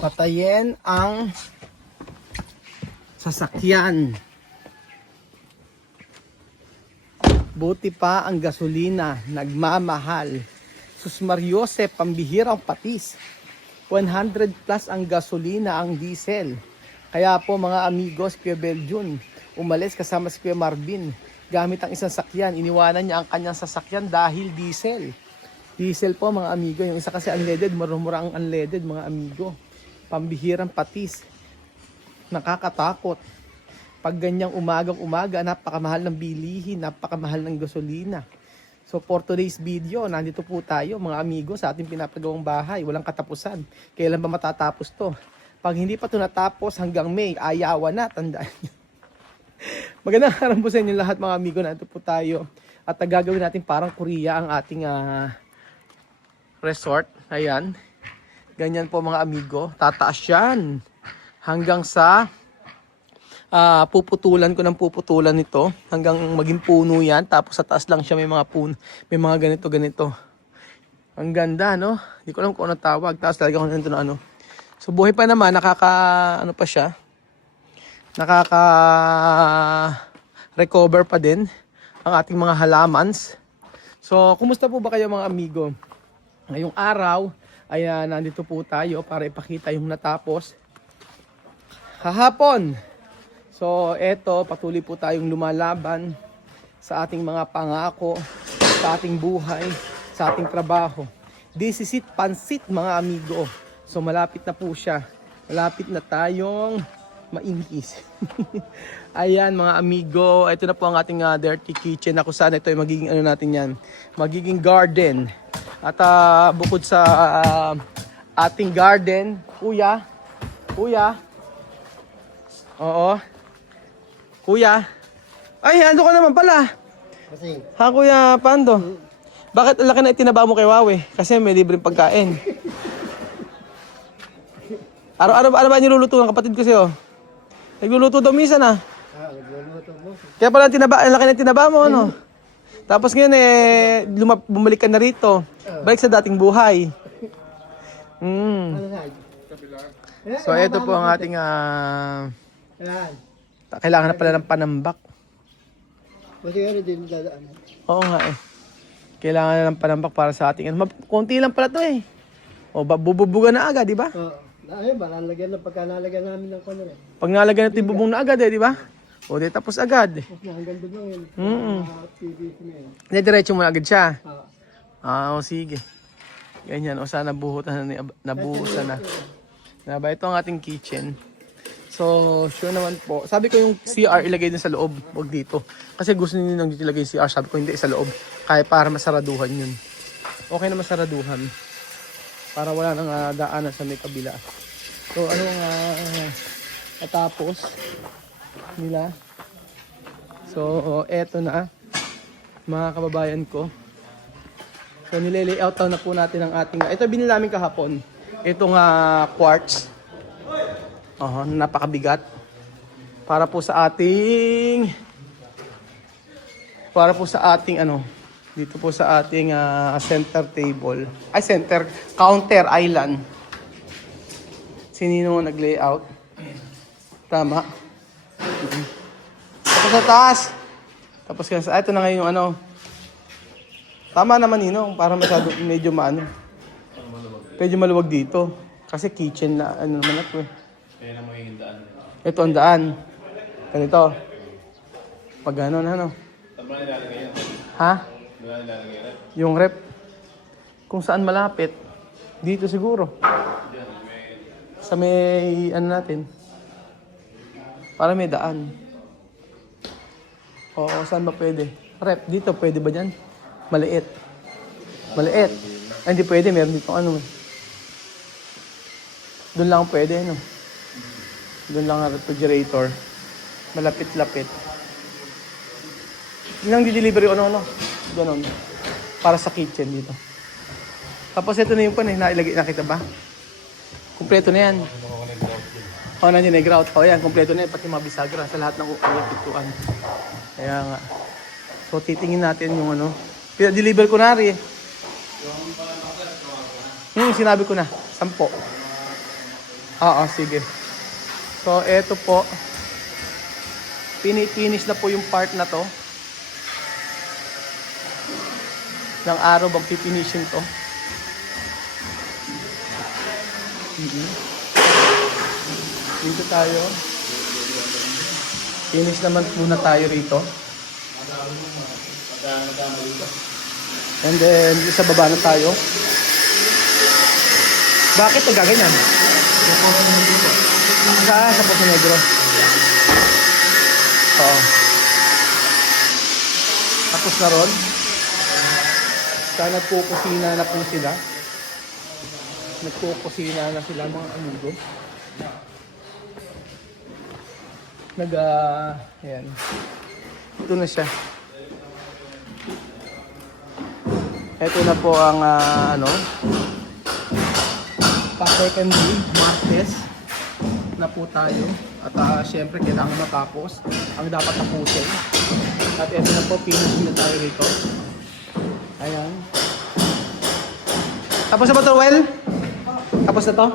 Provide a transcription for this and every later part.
Patayin ang sasakyan. Buti pa ang gasolina, nagmamahal. Sus Mariose, pambihirang patis. 100 plus ang gasolina, ang diesel. Kaya po mga amigos, Kuya Beljun, umalis kasama si Kuya Marvin. Gamit ang isang sakyan, iniwanan niya ang kanyang sasakyan dahil diesel. Diesel po mga amigo, yung isa kasi unleaded, murmura ang unleaded mga amigo. Pambihirang patis. Nakakatakot. Pag ganyang umagang-umaga, napakamahal ng bilihin, napakamahal ng gasolina. So for today's video, nandito po tayo mga amigo sa ating pinapagawang bahay. Walang katapusan. Kailan ba matatapos to? Pag hindi pa ito natapos hanggang May, ayawan na, tandaan nyo. Magandang araw po sa inyo lahat mga amigo. Nandito po tayo. At gagawin natin parang Korea ang ating resort. Ayan. Ganyan po mga amigo. Tataas yan. Hanggang sa puputulan ko ng puputulan nito hanggang maging puno yan, tapos sa taas lang siya may mga puno, may mga ganito. Ang ganda, no? Hindi ko alam kung ano tawag. Tapos talaga ko nito na ano. So buhay pa naman, ano pa siya? Recover pa din ang ating mga halamans. So kumusta po ba kayo mga amigo? Ngayong araw ay nandito po tayo para ipakita yung natapos hahapon. So, eto, patuloy po tayong lumalaban sa ating mga pangako, sa ating buhay, sa ating trabaho. This is it, pansit mga amigo. So, malapit na po siya. Malapit na tayong mainkis. Ayan mga amigo, ito na po ang ating dirty kitchen na kung saan ito ay magiging ano natin yan, magiging garden. At bukod sa ating garden, kuya, oo. Kuya. Ay, ando ka naman pala. Kasi, Ha, Kuya Pando. Bakit ang laki na itinaba mo kay Wawe? Kasi may libreng pagkain. Araw-araw ba niluluto ng kapatid ko sa'yo? Nagluluto daw minsan nagluluto mo. Kaya pala ang laki na itinaba mo, ano? Tapos ngayon bumalik ka na rito. Balik sa dating buhay. Ano sa'yo? So, ito po ang ating kailangan na pala ng panambak. Kasi ano din dadaan. Oo nga eh. Kailangan na ng panambak para sa ating konti lang pala to eh. O, bububuga na agad, di ba? Oo. Ayun ba, nalagyan na pagka nalagyan namin ng kano rin. Pag nalagyan natin bubong na agad eh, di ba? O, di tapos agad. Hanggang doon lang yun. PVC na yun. Hindi, diretso mo na agad siya. Oo. O, sige. Ganyan. O, sana nabuhusan na. Diba? Ito ang ating kitchen. So, sure naman po. Sabi ko yung CR ilagay din sa loob, wag dito. Kasi gusto niyo nang ilagay yung CR, sabi ko hindi sa loob. Kaya para masaraduhan yun. Okay na masaraduhan. Para wala nang daanan sa may kabila. So, ano nga natapos nila. So, eto na mga kababayan ko. So, nile-layout na po natin ang ating, ito binili namin kahapon. Itong quartz. Napakabigat. Para po sa ating dito po sa ating center table. Ay, counter island. Sinino nag-layout? Tama. Tapos sa taas. Tapos ito na ngayon yung Tama naman Nino, para medyo medyo maluwag dito. Kasi kitchen na naman ito eh. Kaya na magiging daan. Ito ang daan. Ganito. Pag gano'n, Saan ba nilalagay yan? Ha? Doon na nilalagay yan? Yung rep. Kung saan malapit. Dito siguro. Sa may, natin. Para may daan. Oo, saan ba pwede? Rep, dito pwede ba dyan? Maliit. Ay, hindi pwede. Meron dito Doon lang pwede, no? Doon lang ang refrigerator. Malapit-lapit. Yun ang di-delivery Ganon. Para sa kitchen dito. Tapos ito na yung nailagay. Nakita ba? Kumpleto na yan. Nandiyan na yung grout. Yan, kumpleto na yan. Pati mga bisagra sa lahat ng pintuan. Kaya nga. So, titingin natin yung Deliver ko na rin. Sinabi ko na. 10. Oo, sige. So, eto po. Finish na po yung part na to. Ng araw bang pipinishin to. Dito tayo. Finish naman muna tayo rito. And then, sa baba na tayo. Bakit nagaganyan? Sa Poso Negro. Oo. Tapos na ron. Nagkukusina na po sila. Nagkukusina na sila mga amigo. Ayan. Ito na siya. Ito na po ang pa-secondly, Martes na po tayo. At syempre kailangan matapos ang dapat tapusin. At ito na po, finish na tayo dito. Ayan. Tapos na ba ito, Well? Tapos na to?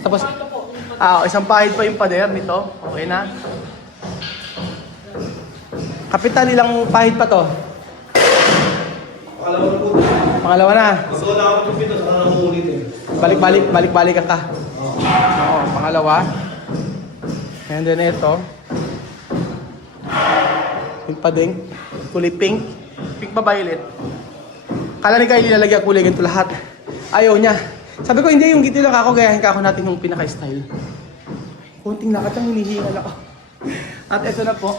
Tapos? Isang pahid pa yung pader nito. Okay na? Kapitan, ilang pahid pa to? Pangalawa na. Balik-balik ka. Oo, pangalawa. And then ito. Yung pading. Kulay pink. Pink ba violet? Kala ni Kyle ilalagay kulay ganito lahat. Ayaw niya. Sabi ko, hindi, yung gito lang ako, gayahin ka ako natin yung pinaka-style. Kunting lakad lang, hinihingal ako. At ito na po.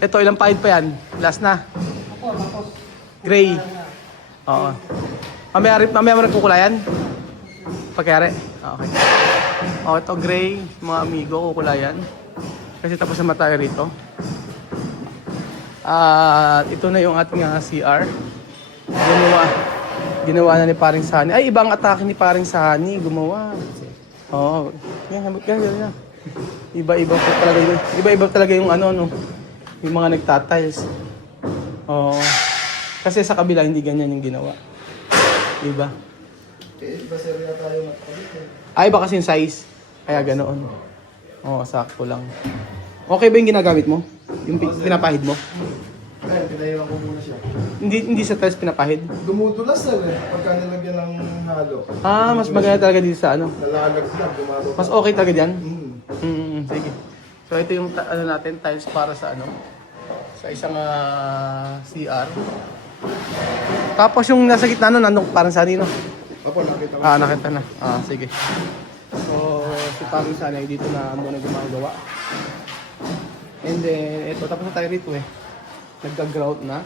Ito, ilang pahid pa yan? Last na. Gray. Oo. Mamaya mo nagkukulayan? Pagkayari? Okay. Ito gray, mga amigo, kukulayan. Kasi tapos na tayo rito. At ito na yung ating CR. Ginawa na ni Paring Sani. Ay, ibang atake ni Paring Sani. Gumawa. Oo. Yan. Iba-iba po talaga yun. Iba-iba talaga yung yung mga nagtatiles. Oo. Kasi sa kabila, hindi ganyan yung ginawa. Diba? Iba serya tayo matalik. Ay, iba kasi yung size. Kaya ganoon. Oo, sakto lang. Okay ba yung ginagamit mo? Yung pinapahid mo? Ayun, pinahiwan ko muna siya. Hindi sa tiles pinapahid? Dumudulas na pagka nilagyan ng halo. Mas maganda talaga dito sa Nalalaglag, gumalo. Mas okay talaga dyan? Mm. Sige. So ito yung natin, tiles para sa sa isang CR. Tapos yung nasa gitna nandun parang sani, no? Opo, nakita ko. Nakita na. Sige. So, si parang sani dito na muna gumagawa. And then, ito, tapos na tayo rito Nagka-grout na.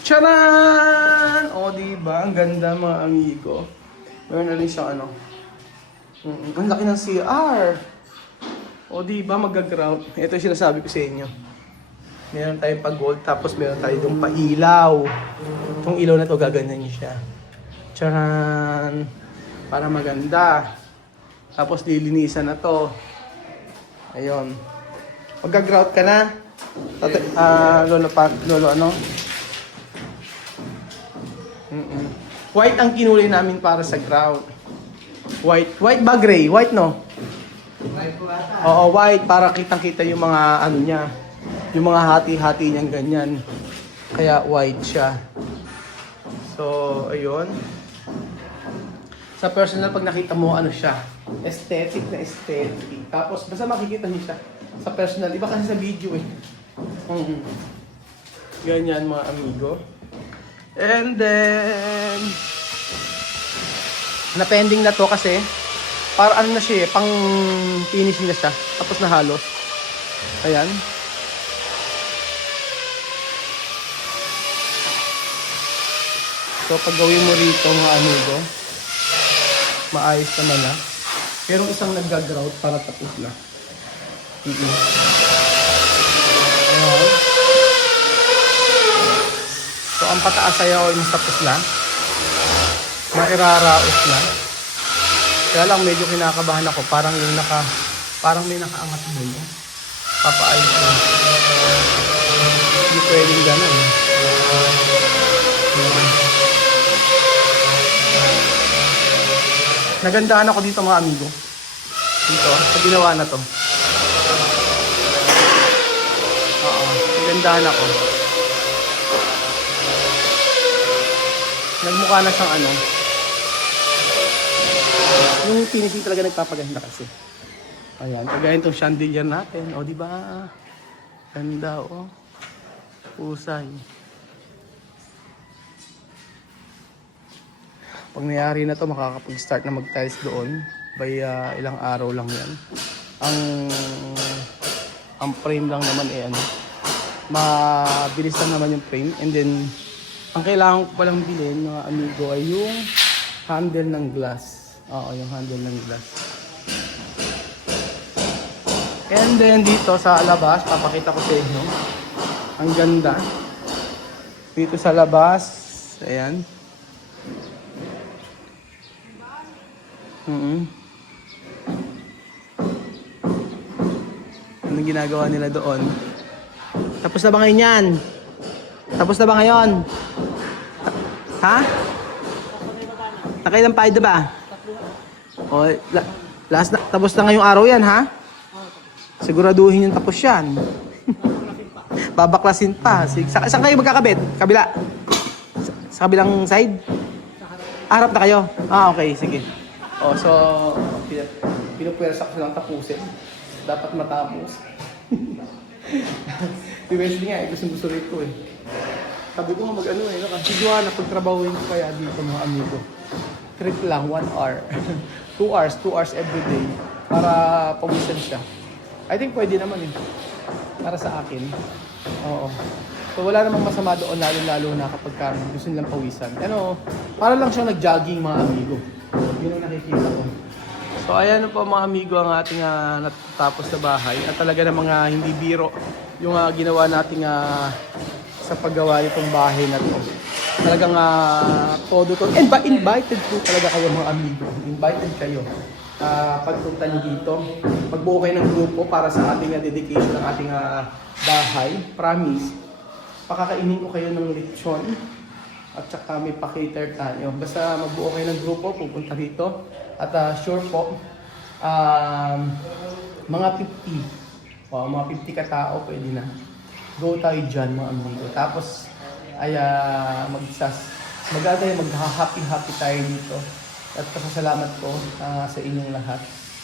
Charan! Diba? Ang ganda mga amigo. Meron na rin siya ang laki ng CR. Diba? Magka-grout. Ito yung sinasabi ko sa inyo. Meron tayong pag-gold, tapos meron tayo itong pa-ilaw. Itong ilaw na to gaganyan siya. Charan! Para maganda. Tapos lilinisan na to. Ayun. Magka-grout ka na. Lolo White ang kinulay namin para sa grout. White ba gray? White, no? White po ata. Oo, white para kitang-kita yung mga niya. Yung mga hati-hati niyang ganyan. Kaya white siya. So, ayun. Sa personal, pag nakita mo, siya. Aesthetic na aesthetic. Tapos, basta makikita niyo siya. Sa personal, iba kasi sa video Ganyan mga amigo. And then, na-pending na to kasi, para na siya pang finish na siya. Tapos na halos. Ayan. So, pag gawin mo rito mga amigo, maayos naman na. Pero isang nag-grout para tapos na. Ayan. So, ang pataas ay almost tapos na. Mairaraos na. Kaya lang medyo kinakabahan ako. Parang may nakaangat mo. Papaayos na. Hindi pwedeng gano'n. Nagandahan ako dito mga amigo. Dito, sa ginawa na to. Oo, nagandahan ako. Nagmukha na siyang ano. Yung piniti talaga nagpapaganda kasi. Ayan, kagaya itong chandelier natin. O, di ba? Ganda, o. Pusay. Pag nangyari na to, makakapag-start na mag-tiles doon. By ilang araw lang yan. Ang frame lang naman eh ano. Mabilis lang naman yung frame. And then, ang kailangan ko palang bilhin mga amigo ay yung handle ng glass. Oo, yung handle ng glass. And then dito sa labas, papakita ko sa inyo. Ang ganda. Dito sa labas, ayan. Anong ginagawa nila doon? Tapos na ba ngayon yan? Tapos na ba ngayon? Ha? Nakailang paida ba? O, last na, tapos na ngayong araw yan, ha? Siguraduhin yung tapos yan. Babaklasin pa. Saan kayo magkakabit? Kabila? Sa kabilang side? Harap na kayo? Ah, okay. Sige. O, so, pinupwersa ko silang tapusin. Dapat matapos. Si Wesley nga, gusto rin ko eh. Sabi ko nga mag-ano eh, kasi Joanna, pagtrabahuin ko kaya dito mga amigo. Trip lang, 1 hour. 2 hours every day. Para pawisan siya. I think pwede naman eh. Para sa akin. Oo. So wala namang masama doon, lalo-lalo na kapag gusto nilang pawisan. Ano, para lang siyang nag-jogging mga amigo. Yun ang nakikita ko. So ayan po mga amigo ang ating natatapos na bahay. At talaga na mga hindi biro yung ginawa nating sa paggawa nitong bahay na to. Talagang todo to. And invited po talaga kayo mga amigo. Invited kayo. Pagpunta nyo dito. Magbuo kayo ng grupo para sa ating dedication ng ating bahay. Promise. Pakakainin ko kayo ng lechon. At saka may pa-cater tayo. Basta magbuo kayo ng grupo, pupunta dito. At sure po, mga 50. Mga 50 katao pwede na. Go tayo dyan mga amigo. Tapos ay mag-happy tayo dito. At pasasalamat ko sa inyong lahat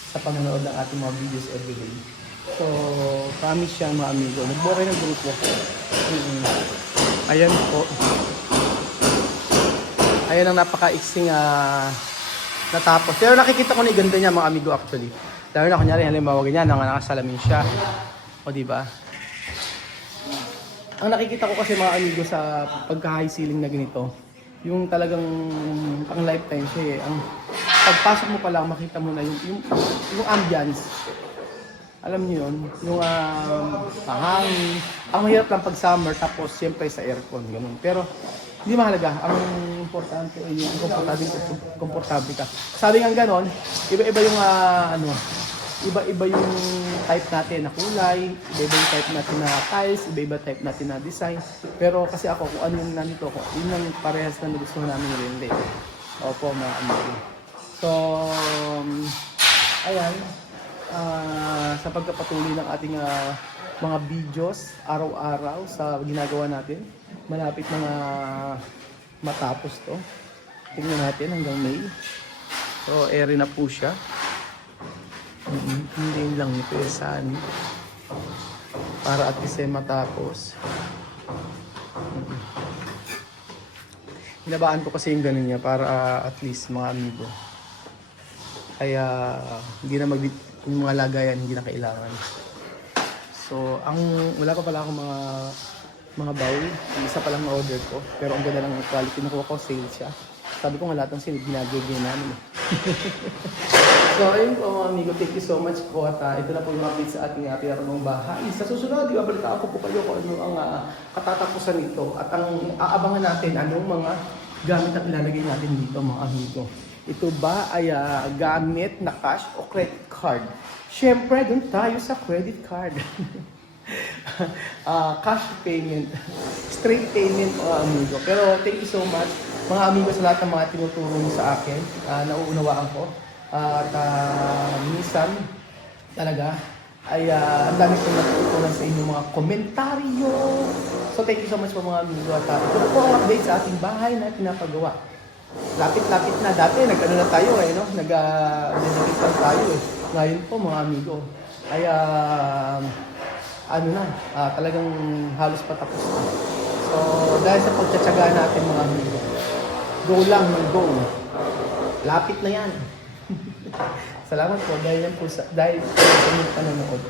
sa panonood ng ating mga videos everyday. So, promise yan mga amigo. Magbuo kayo ng grupo. Ayan po. Ayan ang napaka-exing natapos. Pero nakikita ko na yung ganda niya mga amigo actually. Lalo na kunyari, halimbawa ganyan, nakasalamin siya. O diba? Ang nakikita ko kasi mga amigo sa pagka-high ceiling na ganito, yung talagang pang lifetime siya eh. Ang pagpasok mo pa lang, makita mo na yung ambience. Alam niyo yun, yung hangin. Ang mahirap lang pag summer, tapos siyempre sa aircon, ganun. Pero hindi mahalaga. Ang importante ay yung komportable ka. Sabi nga ganon, iba-iba yung iba-iba yung type natin na kulay, iba-iba yung type natin na tiles, iba-iba type natin na design. Pero kasi ako, kung ano yung nandito ko, yun ang parehas na nagustuhan namin rin. Opo, mga amigo. So, ayan. Sa pagkapatuloy ng ating mga videos, araw-araw sa ginagawa natin. Malapit na matapos to. Tingnan natin hanggang May. So, ere na po siya. Hindi lang ito saan para at least matapos. Hinabaan ko kasi yung ganun niya para at least mga amigo. Kaya hindi na yung mga lagayan hindi na kailangan. So, wala pa pala akong mga bowl. Isa pa lang na-order ko. Pero ang ganda ng quality. Nakuha ko, sale siya. Sabi ko nga lahat ng sale, ginagagay namin eh. So, ayun po mga amigo. Thank you so much po. At ito na po yung update sa ating pinarabang bahay. Sa susunod, ibabalitaan ko po kayo kung ano ang katatapusan nito. At ang aabangan natin, anong mga gamit ang ilalagay natin dito mga amigo. Ito ba ay gamit na cash o credit card? Siyempre, dun tayo sa credit card. Cash payment. Straight payment mga amigo. Pero thank you so much mga amigo sa lahat ng mga tinuturo niyo sa akin. Nauunawaan ko. At minsan talaga ay ang dami kong natutunan sa inyong mga komentaryo. So thank you so much po mga amigo. At ito po ang update sa ating bahay na pinapagawa. Lapit-lapit na. Dati nag-ano na tayo no? Nag-dedikitan tayo Ngayon po mga amigo ay talagang halos patapos na. So dahil sa pagtsatsaga natin mga amigo, go lang ng go. Lapit na yan. Salamat po dahil sa inyong panonood.